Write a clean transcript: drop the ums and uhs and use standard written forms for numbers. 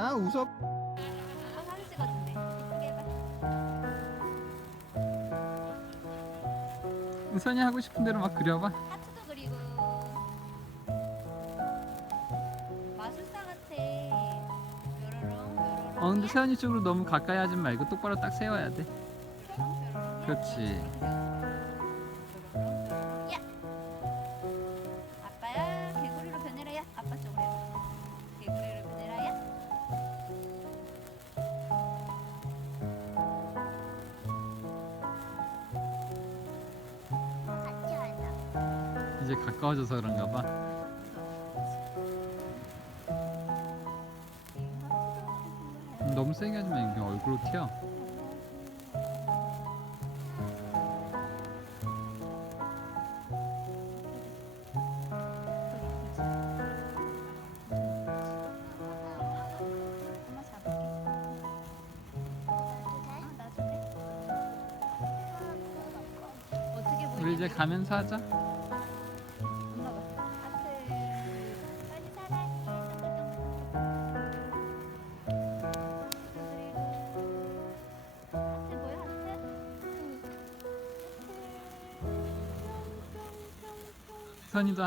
아 웃어. 아빠 사진 찍어준대. 이쁘게 해봐. 우선이 하고 싶은 대로 막 그려봐. 하트도 그리고. 마술사 같아. 뾰로롱 뾰로롱. 근데 세연이 쪽으로 너무 가까이 하지 말고 똑바로 딱 세워야 돼. 뾰로롱 뾰로롱. 그렇지. 뾰로롱 뾰로롱. 야. 아빠야 개구리로 변해라야. 아빠 쪽으로 해봐. 개구리로 변해라야. 같이 하자. 이제 가까워져서 그런가 봐. 너무 세게 하지 마. 이게 얼굴로 튀어. 엄마 잡을게. 놔줄래? 어떻게 보이냐? 우리 이제 가면서 하자. 엄마가 하트. 빨리 사랑해. 하트 보여? 하트? 선이도